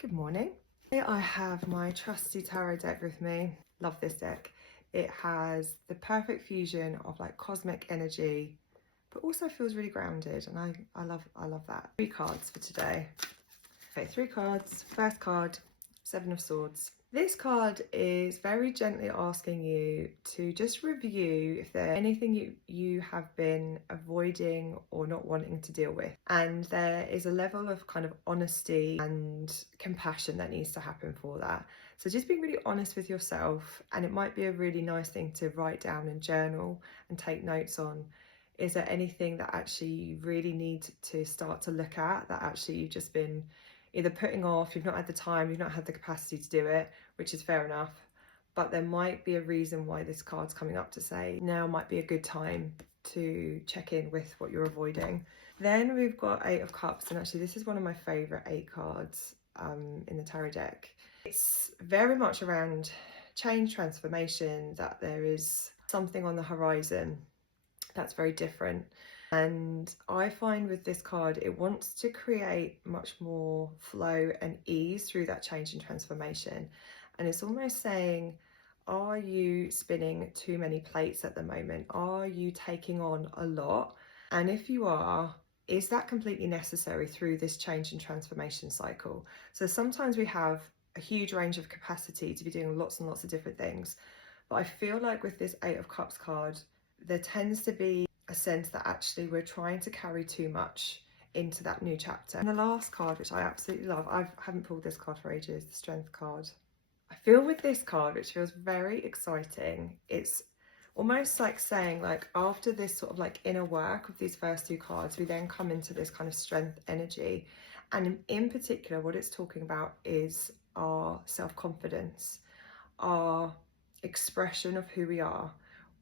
Good morning. Here I have my trusty tarot deck with me. Love this deck. It has the perfect fusion of like cosmic energy, but also feels really grounded, and I love that. 3 cards for today. Okay, 3 cards. First card, 7 of Swords. This card is very gently asking you to just review if there's anything you have been avoiding or not wanting to deal with. And there is a level of kind of honesty and compassion that needs to happen for that. So just being really honest with yourself, and it might be a really nice thing to write down and journal and take notes on. Is there anything that actually you really need to start to look at that actually you've just been either putting off, you've not had the time, you've not had the capacity to do it, which is fair enough, but there might be a reason why this card's coming up to say now might be a good time to check in with what you're avoiding. Then we've got 8 of Cups, and actually this is one of my favourite 8 cards in the tarot deck. It's very much around change, transformation, that there is something on the horizon that's very different. And I find with this card, it wants to create much more flow and ease through that change and transformation. And it's almost saying, are you spinning too many plates at the moment? Are you taking on a lot? And if you are, is that completely necessary through this change and transformation cycle? So sometimes we have a huge range of capacity to be doing lots and lots of different things. But I feel like with this 8 of Cups card, there tends to be a sense that actually we're trying to carry too much into that new chapter. And the last card, which I absolutely love, I haven't pulled this card for ages, the Strength card. I feel with this card, which feels very exciting, it's almost like saying, like, after this sort of like inner work of these first 2 cards, we then come into this kind of strength energy. And in particular, what it's talking about is our self-confidence, our expression of who we are.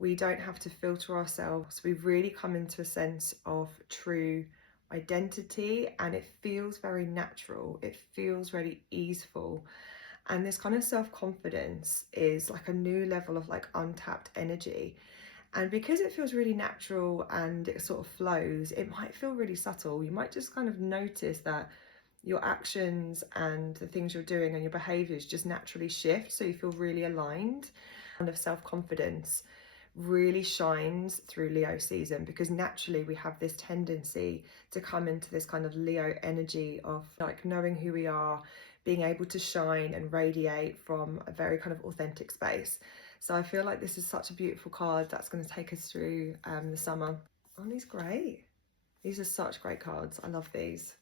We don't have to filter ourselves. We've really come into a sense of true identity, and it feels very natural. It feels really easeful. And this kind of self-confidence is like a new level of like untapped energy. And because it feels really natural and it sort of flows, it might feel really subtle. You might just kind of notice that your actions and the things you're doing and your behaviors just naturally shift, so you feel really aligned. Kind of self-confidence really shines through Leo season, because naturally we have this tendency to come into this kind of Leo energy of like knowing who we are, being able to shine and radiate from a very kind of authentic space. So I feel like this is such a beautiful card that's going to take us through the summer. Aren't these great? These are such great cards. I love these.